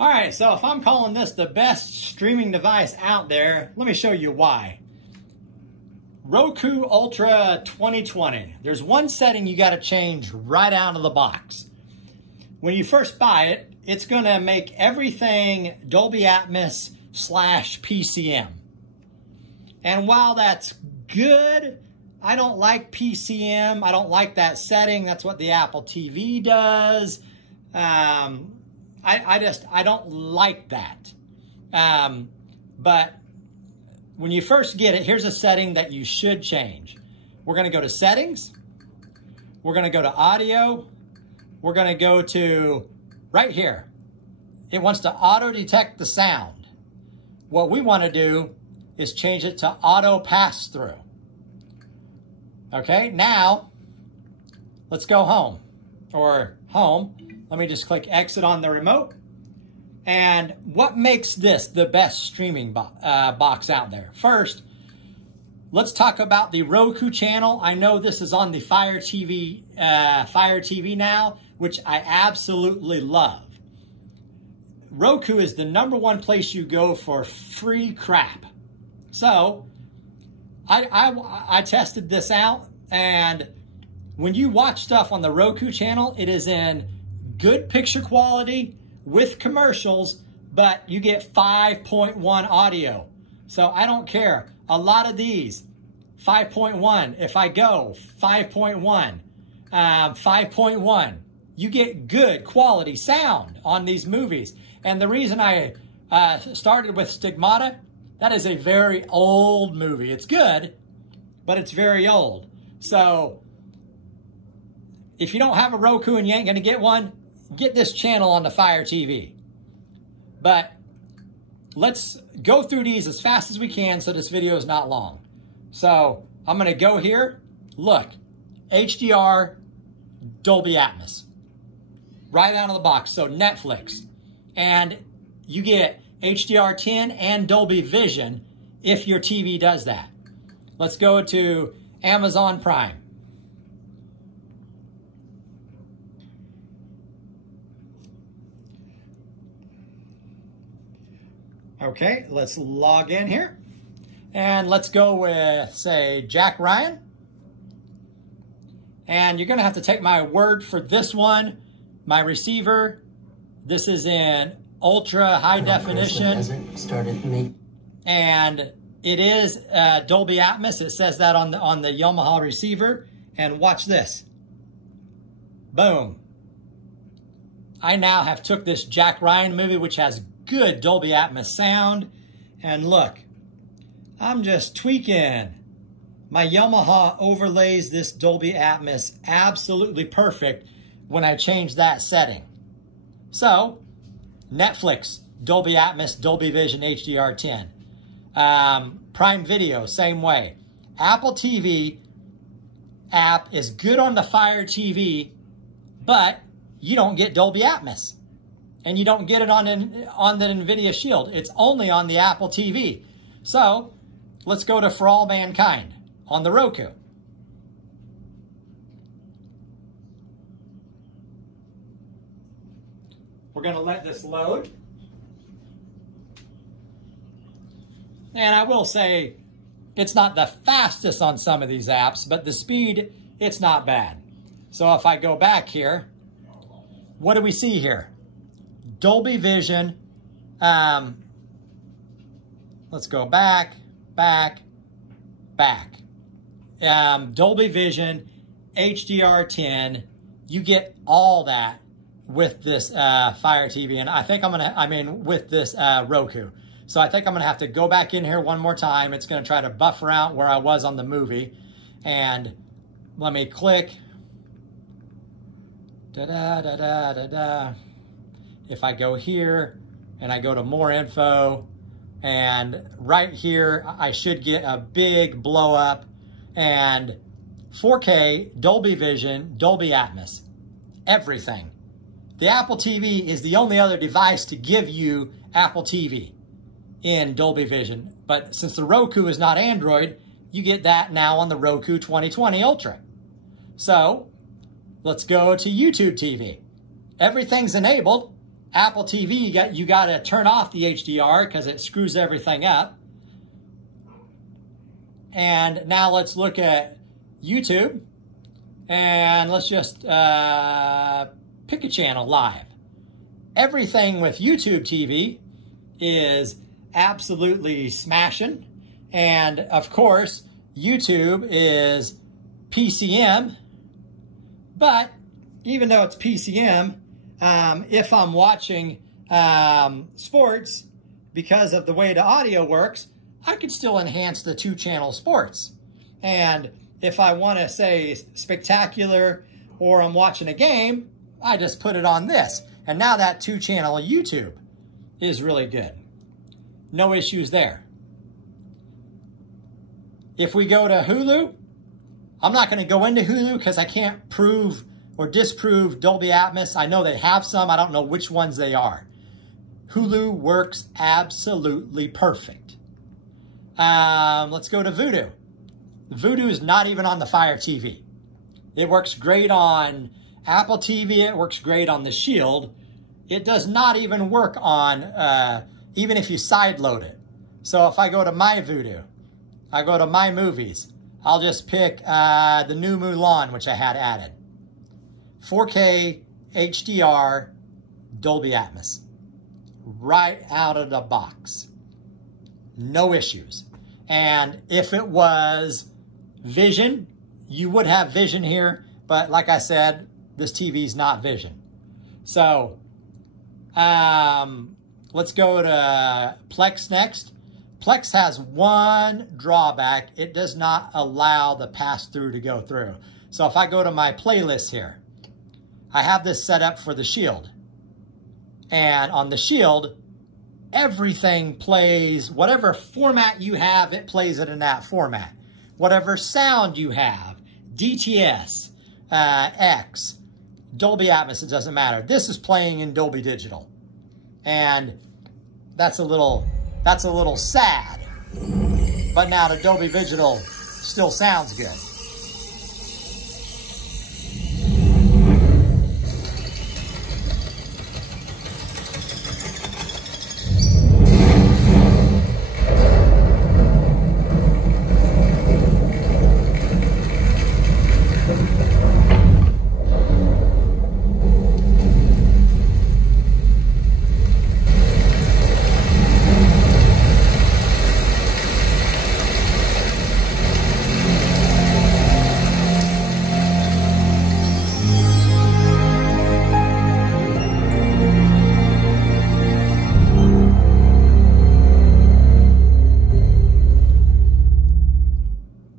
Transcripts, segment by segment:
All right, so if I'm calling this the best streaming device out there, let me show you why. Roku Ultra 2020. There's one setting you got to change right out of the box. When you first buy it, it's going to make everything Dolby Atmos / PCM. And while that's good, I don't like PCM. I don't like that setting. That's what the Apple TV does. I don't like that. But when you first get it, here's a setting that you should change. We're going to go to settings. We're going to go to audio. We're going to go to right here. It wants to auto detect the sound. What we want to do is change it to auto pass through. Okay, now let's go home or home. Let me just click exit on the remote. And what makes this the best streaming box out there? First, let's talk about the Roku channel. I know this is on the Fire TV now, which I absolutely love. Roku is the #1 place you go for free crap. So I tested this out, and when you watch stuff on the Roku channel, it is in good picture quality with commercials, but you get 5.1 audio. So I don't care. A lot of these, 5.1. If I go 5.1, 5.1, you get good quality sound on these movies. And the reason I started with Stigmata, that is a very old movie. It's good, but it's very old. So if you don't have a Roku and you ain't going to get one, get this channel on the Fire TV. But let's go through these as fast as we can so this video is not long. So I'm going to go here. Look, HDR, Dolby Atmos. Right out of the box. So Netflix. And you get HDR10 and Dolby Vision if your TV does that. Let's go to Amazon Prime. Okay, let's log in here. And let's go with, say, Jack Ryan. And you're going to have to take my word for this one. My receiver, this is in ultra high definition. And it is Dolby Atmos. It says that on the Yamaha receiver. And watch this. Boom. I now have took this Jack Ryan movie, which has good Dolby Atmos sound. And look, I'm just tweaking. My Yamaha overlays this Dolby Atmos absolutely perfect when I change that setting. So, Netflix, Dolby Atmos, Dolby Vision, HDR10. Prime Video, same way. Apple TV app is good on the Fire TV, but you don't get Dolby Atmos. And you don't get it on the NVIDIA Shield. It's only on the Apple TV. So, let's go to For All Mankind on the Roku. We're going to let this load. And I will say, it's not the fastest on some of these apps, but the speed, it's not bad. So if I go back here, what do we see here? Dolby Vision. Let's go back. Dolby Vision, HDR10. You get all that with this Fire TV, and I think with this Roku. So I think I'm gonna have to go back in here one more time. It's gonna try to buffer out where I was on the movie. And let me click. If I go here and I go to more info, and right here, I should get a big blow up and 4K, Dolby Vision, Dolby Atmos, everything. The Apple TV is the only other device to give you Apple TV in Dolby Vision. But since the Roku is not Android, you get that now on the Roku 2020 Ultra. So let's go to YouTube TV. Everything's enabled. Apple TV, you got to turn off the HDR because it screws everything up. And now let's look at YouTube. And let's just pick a channel live. Everything with YouTube TV is absolutely smashing. And of course, YouTube is PCM. But even though it's PCM, if I'm watching sports, because of the way the audio works, I could still enhance the 2-channel sports. And if I want to say spectacular or I'm watching a game, I just put it on this. And now that 2-channel YouTube is really good. No issues there. If we go to Hulu, I'm not going to go into Hulu because I can't prove or disprove Dolby Atmos. I know they have some. I don't know which ones they are. Hulu works absolutely perfect. Let's go to Vudu. Vudu is not even on the Fire TV. It works great on Apple TV. It works great on the Shield. It does not even work on, even if you sideload it. So if I go to My Vudu, I go to My Movies, I'll just pick the new Mulan, which I had added. 4K HDR Dolby Atmos. Right out of the box. No issues. And if it was Vision, you would have Vision here. But like I said, this TV is not Vision. So let's go to Plex next. Plex has one drawback. It does not allow the pass-through to go through. So if I go to my playlist here, I have this set up for the Shield. And on the Shield, everything plays, whatever format you have, it plays it in that format. Whatever sound you have, DTS, X, Dolby Atmos, it doesn't matter. This is playing in Dolby Digital. And that's a little sad. But now the Dolby Digital still sounds good.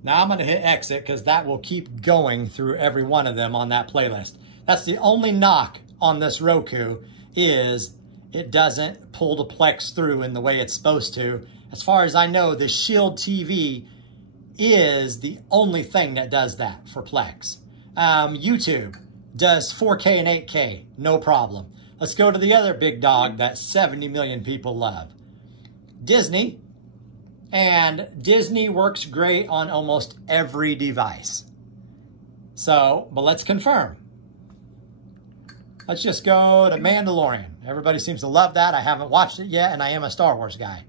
Now I'm going to hit exit because that will keep going through every one of them on that playlist. That's the only knock on this Roku, is it doesn't pull the Plex through in the way it's supposed to. As far as I know, the Shield TV is the only thing that does that for Plex. YouTube does 4K and 8K, no problem. Let's go to the other big dog that 70 million people love. Disney. And Disney works great on almost every device. So, but let's confirm. Let's just go to Mandalorian. Everybody seems to love that. I haven't watched it yet, and I am a Star Wars guy.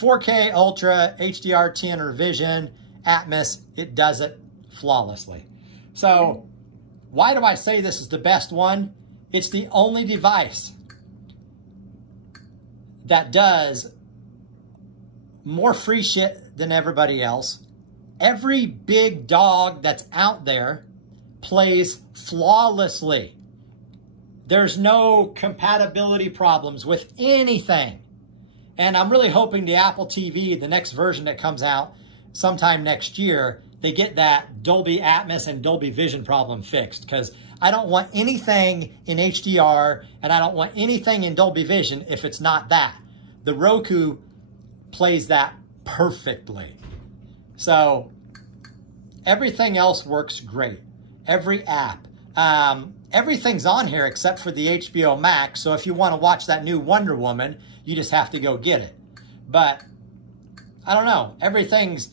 4K, Ultra, HDR, 10 Vision, Atmos, it does it flawlessly. So, why do I say this is the best one? It's the only device that does more free shit than everybody else. Every big dog that's out there plays flawlessly. There's no compatibility problems with anything. And I'm really hoping the Apple TV, the next version that comes out sometime next year, they get that Dolby Atmos and Dolby Vision problem fixed, because I don't want anything in HDR and I don't want anything in Dolby Vision if it's not that. The Roku plays that perfectly. So everything else works great. Every app. Everything's on here except for the HBO Max. So if you want to watch that new Wonder Woman, you just have to go get it. But I don't know. Everything's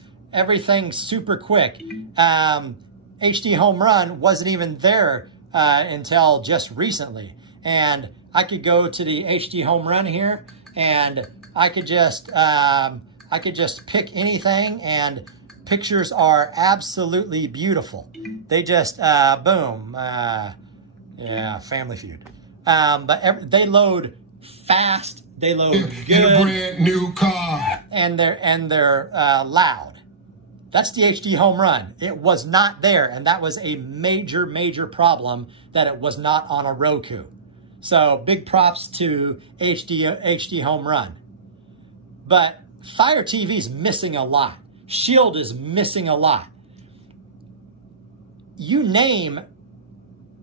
super quick. HD Home Run wasn't even there until just recently. And I could go to the HD Home Run here, and I could just pick anything, and pictures are absolutely beautiful. They just, boom, yeah, Family Feud. But they load fast, they load good. Get a brand new car. And they're loud. That's the HD Home Run. It was not there, and that was a major, major problem that it was not on a Roku. So big props to HD Home Run. But Fire TV's missing a lot. Shield is missing a lot. You name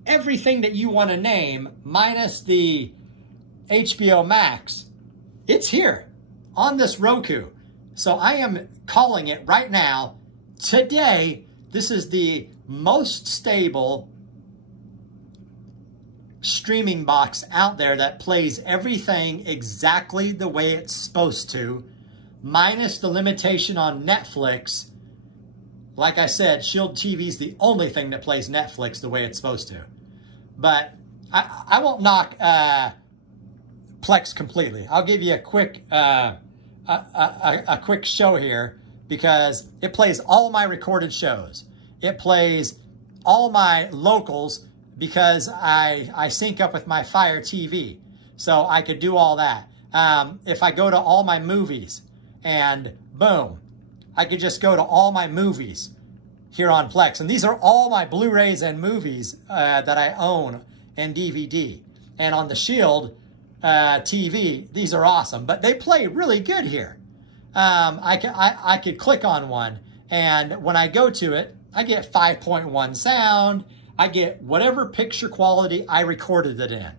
everything that you want to name, minus the HBO Max, it's here on this Roku. So I am calling it right now. Today, this is the most stable streaming box out there that plays everything exactly the way it's supposed to, minus the limitation on Netflix. Like I said, Shield TV is the only thing that plays Netflix the way it's supposed to. But I won't knock Plex completely. I'll give you a quick quick show here, because it plays all my recorded shows. It plays all my locals, because I sync up with my Fire TV. So I could do all that. If I go to all my movies, and boom, I could just go to all my movies here on Plex. And these are all my Blu-rays and movies that I own and DVD. And on the Shield TV, these are awesome, but they play really good here. I could click on one, and when I go to it, I get 5.1 sound. I get whatever picture quality I recorded it in.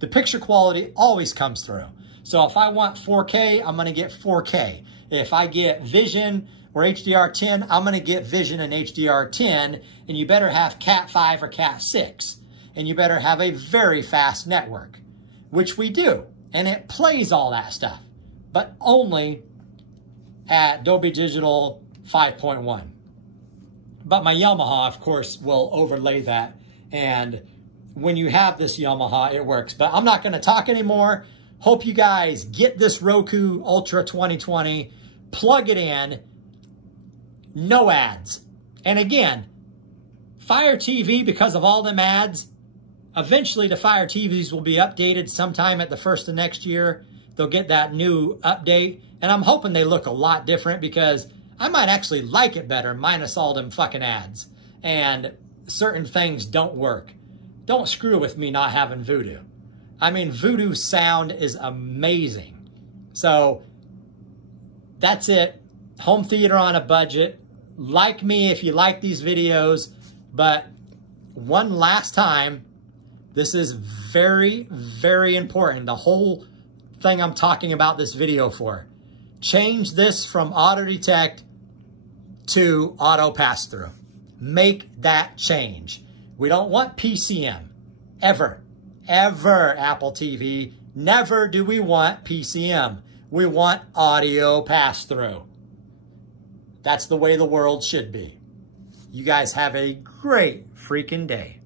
The picture quality always comes through. So if I want 4K, I'm going to get 4K. If I get Vision or HDR10, I'm going to get Vision and HDR10, and you better have Cat 5 or Cat 6. And you better have a very fast network, which we do. And it plays all that stuff, but only at Dolby Digital 5.1. But my Yamaha, of course, will overlay that. And when you have this Yamaha, it works. But I'm not going to talk anymore. Hope you guys get this Roku Ultra 2020. Plug it in. No ads. And again, Fire TV, because of all them ads, eventually the Fire TVs will be updated sometime at the first of next year. They'll get that new update. And I'm hoping they look a lot different, because I might actually like it better, minus all them fucking ads. And certain things don't work. Don't screw with me not having Vudu. I mean, Vudu's sound is amazing. So that's it. Home theater on a budget. Like me if you like these videos. But one last time, this is very, very important. The whole thing I'm talking about this video for. Change this from auto detect to auto pass-through. Make that change. We don't want PCM. Ever. Ever, Apple TV. Never do we want PCM. We want audio pass-through. That's the way the world should be. You guys have a great freaking day.